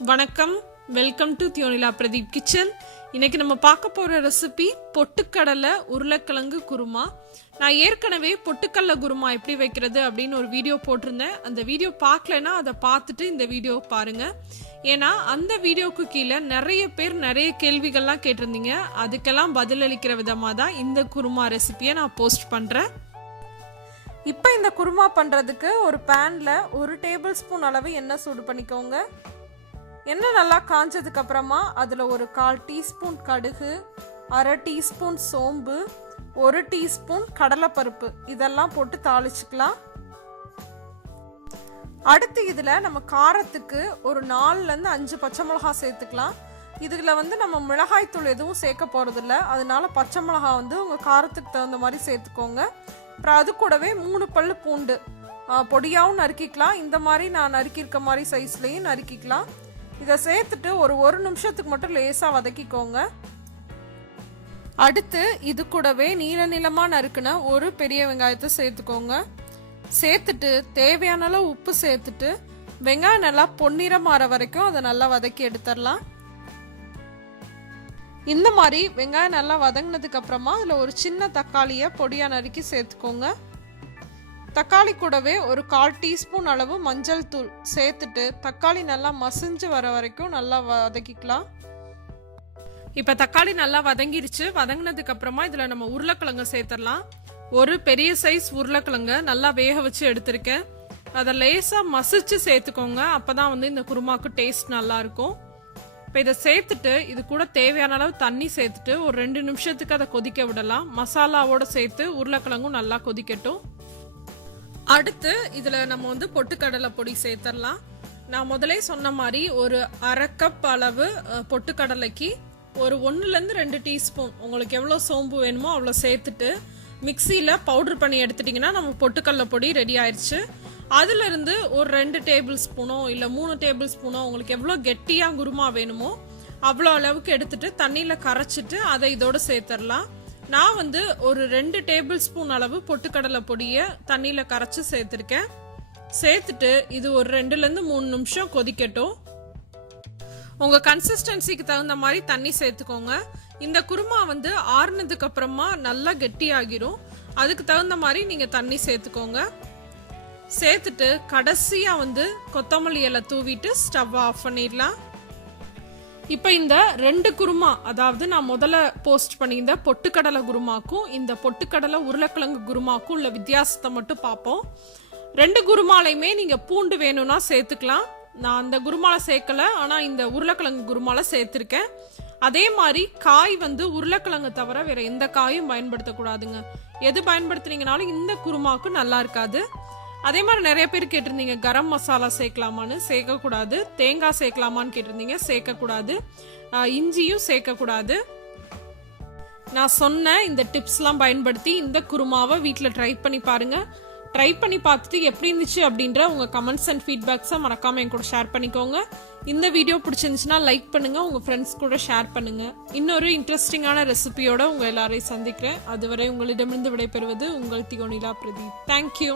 வணக்கம், welcome to Theonila Pradeep kitchen. இன்னைக்கு நம்ம பார்க்க போற ரெசிபி பொட்டுக்கடலை உருளைக்கிழங்கு குருமா. நான் ஏற்கனவே பொட்டுக்கடலை குருமா எப்படி வைக்கிறது அப்படின்னு ஒரு வீடியோ போட்டிருந்தேன். அந்த வீடியோ பார்க்கலன்னா அதை பார்த்துட்டு இந்த வீடியோ பாருங்க. ஏன்னா அந்த வீடியோக்கு கீழே நிறைய பேர் நிறைய கேள்விகள்லாம் கேட்டிருந்தீங்க. அதுக்கெல்லாம் பதிலளிக்கிற விதமாக தான் இந்த குருமா ரெசிபியை நான் போஸ்ட் பண்ணுறேன். இப்போ இந்த குருமா பண்ணுறதுக்கு ஒரு பேனில் 1 டேபிள் ஸ்பூன் அளவு எண்ணெய் சூடு பண்ணிக்கோங்க. எண்ணெய் நல்லா காஞ்சதுக்கு அப்புறமா அதில் ஒரு 1/4 டீஸ்பூன் கடுகு, 1/2 டீஸ்பூன் சோம்பு, 1 டீஸ்பூன் கடலைப்பருப்பு இதெல்லாம் போட்டு தாளிச்சுக்கலாம். அடுத்து இதில் நம்ம காரத்துக்கு ஒரு 4லேருந்து 5 பச்சை மிளகாய் சேர்த்துக்கலாம். இதில் நம்ம மிளகாய் தூள் எதுவும் சேர்க்க போகிறதில்ல, அதனால பச்சை மிளகாய் உங்கள் காரத்துக்கு தகுந்த மாதிரி சேர்த்துக்கோங்க. அப்புறம் அது கூடவே 3 பல்லு பூண்டு பொடியாகவும் நறுக்கிக்கலாம். இந்த மாதிரி நான் நறுக்கியிருக்க மாதிரி சைஸ்லேயும் நறுக்கிக்கலாம். இதை சேர்த்துட்டு ஒரு நிமிஷத்துக்கு மட்டும் லேசாக வதக்கிக்கோங்க. அடுத்து இது கூடவே நீளமாக நறுக்குன ஒரு பெரிய வெங்காயத்தை சேர்த்துக்கோங்க. சேர்த்துட்டு தேவையான அளவு உப்பு சேர்த்துட்டு வெங்காயம் நல்லா பொன்னிறம் மாற வரைக்கும் அதை நல்லா வதக்கி எடுத்துடலாம். இந்த மாதிரி வெங்காயம் நல்லா வதங்கினதுக்கு அப்புறமா அதில் ஒரு சின்ன தக்காளியை பொடியாக நறுக்கி சேர்த்துக்கோங்க. தக்காளி கூடவே ஒரு 1/4 டீஸ்பூன் அளவு மஞ்சள் தூள் சேர்த்துட்டு தக்காளி நல்லா மசிஞ்சு வர வரைக்கும் நல்லா வதக்கிக்கலாம். இப்போ தக்காளி நல்லா வதங்கிருச்சு. வதங்கினதுக்கு அப்புறமா இதில் நம்ம உருளைக்கிழங்கு சேர்த்துடலாம். ஒரு பெரிய சைஸ் உருளைக்கிழங்கு நல்லா வேக வச்சு எடுத்திருக்கேன். அதை லேசாக மசிச்சு சேர்த்துக்கோங்க. அப்போ தான் இந்த குருமாவுக்கு டேஸ்ட் நல்லா இருக்கும். இப்போ இதை சேர்த்துட்டு இது கூட தேவையான அளவு தண்ணி சேர்த்துட்டு ஒரு 2 நிமிஷத்துக்கு அதை கொதிக்க விடலாம். மசாலாவோட சேர்த்து உருளைக்கிழங்கும் நல்லா கொதிக்கட்டும். அடுத்து இதில் நம்ம பொட்டுக்கடலை பொடி சேர்த்துடலாம். நான் முதலே சொன்ன மாதிரி ஒரு 1/2 கப் அளவு பொட்டுக்கடலைக்கு ஒரு 1லேருந்து 2 டீஸ்பூன் உங்களுக்கு எவ்வளோ சோம்பு வேணுமோ அவ்வளோ சேர்த்துட்டு மிக்சியில் பவுடர் பண்ணி எடுத்துட்டிங்கன்னா நம்ம பொட்டுக்கடலை பொடி ரெடி ஆயிடுச்சு. அதிலிருந்து ஒரு 2 டேபிள் ஸ்பூனோ இல்லை 3 டேபிள் ஸ்பூனோ உங்களுக்கு எவ்வளோ கெட்டியாக குருமா வேணுமோ அவ்வளோ அளவுக்கு எடுத்துட்டு தண்ணியில் கரைச்சிட்டு அதை இதோடு சேர்த்துடலாம். நான் ஒரு 2 டேபிள் ஸ்பூன் அளவு பொட்டுக்கடலை பொடியை தண்ணியில் கரைச்சி சேர்த்துருக்கேன். சேர்த்துட்டு இது ஒரு 2லேருந்து 3 நிமிஷம் கொதிக்கட்டும். உங்கள் கன்சிஸ்டன்சிக்கு தகுந்த மாதிரி தண்ணி சேர்த்துக்கோங்க. இந்த குருமா ஆறுனதுக்கு அப்புறமா நல்லா கெட்டியாகிரும். அதுக்கு தகுந்த மாதிரி நீங்கள் தண்ணி சேர்த்துக்கோங்க. சேர்த்துட்டு கடைசியாக கொத்தமல்லி இலை தூவிட்டு ஸ்டவ் ஆஃப் பண்ணிடலாம். இப்போ இந்த 2 குருமா, அதாவது நான் முதல்ல போஸ்ட் பண்ணியிருந்த பொட்டுக்கடலை குருமாக்கும் இந்த பொட்டுக்கடலை உருளைக்கிழங்கு குருமாக்கும் உள்ள வித்தியாசத்தை மட்டும் பார்ப்போம். 2 குருமாலையுமே நீங்கள் பூண்டு வேணும்னா சேர்த்துக்கலாம். நான் அந்த குருமால சேர்க்கல, ஆனால் இந்த உருளைக்கிழங்கு குருமால சேர்த்துருக்கேன். அதே மாதிரி காய் உருளைக்கிழங்கு தவிர வேற எந்த காயும் பயன்படுத்தக்கூடாதுங்க. எது பயன்படுத்துனீங்கனாலும் இந்த குருமாவுக்கு நல்லா இருக்காது. அதே மாதிரி நிறைய பேர் கேட்டிருந்தீங்க கரம் மசாலா சேர்க்கலாமான்னு. சேர்க்கக்கூடாது. தேங்காய் சேர்க்கலாமான்னு கேட்டிருந்தீங்க. சேர்க்கக்கூடாது. இஞ்சியும் சேர்க்கக்கூடாது. நான் சொன்ன இந்த டிப்ஸ்லாம் பயன்படுத்தி இந்த குருமாவை வீட்டில் ட்ரை பண்ணி பாருங்க. ட்ரை பண்ணி பார்த்துட்டு எப்படி இருந்துச்சு அப்படின்ற உங்கள் கமெண்ட்ஸ் அண்ட் ஃபீட்பேக்ஸை மறக்காமல் என் கூட ஷேர் பண்ணிக்கோங்க. இந்த வீடியோ பிடிச்சிருந்துச்சுன்னா லைக் பண்ணுங்கள், உங்கள் ஃப்ரெண்ட்ஸ் கூட ஷேர் பண்ணுங்கள். இன்னொரு இன்ட்ரெஸ்டிங்கான ரெசிபியோட உங்கள் எல்லாரையும் சந்திக்கிறேன். அதுவரை உங்களிடமிருந்து விடைபெறுவது உங்கள் தியோனிலா பிரதீப். தேங்க்யூ.